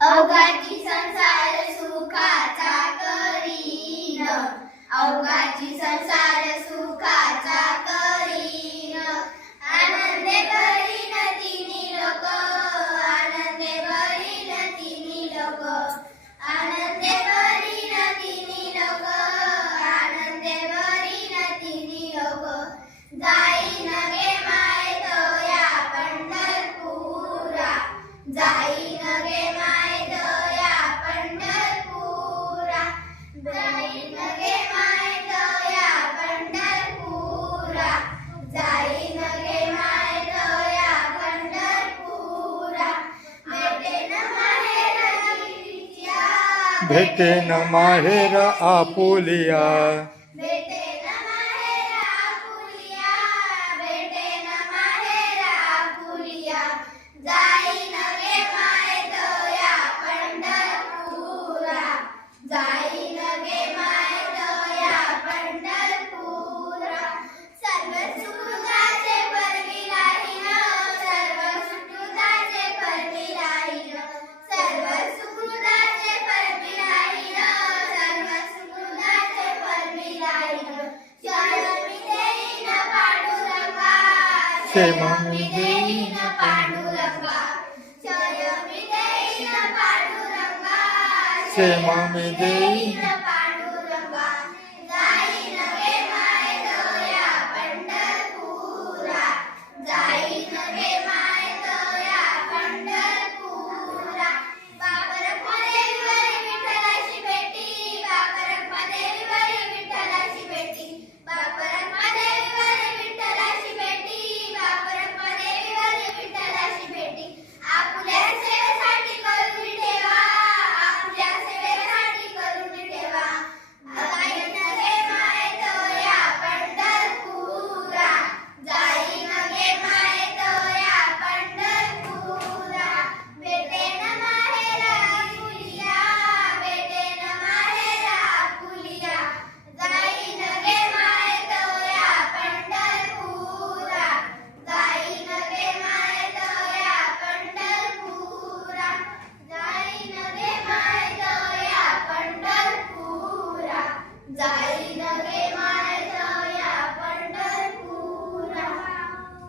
अवघाची संसार सुखाचा करीन. अवघाची संसार सुखाचा करीन. आनंदे करीन तिन्ही लोक आनंदे करीन तिन्ही लोक. आनंदे करीन तिन्ही लोक आनंदे करीन तिन्ही लोक. जाईन गे माय या पंढरपुरा जा भेटेन माहेर आपुलिया. Say, mommy, they ain't a part of the bar. Say,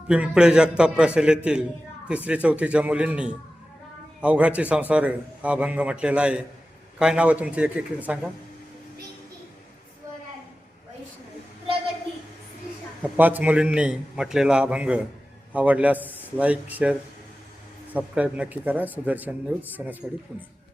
Pimple Jagtap प्रशालेतील तिसरी चौथीच्या मुलींनी अवघाची संसार हा भंग म्हटलेला आहे. काय नाव तुमची? एक एक सांगा. पाच मुलींनी म्हटलेला हा भंग. आवडल्यास लाईक शेअर सबस्क्राईब नक्की करा. सुदर्शन न्यूज सणसवाडी पुणे.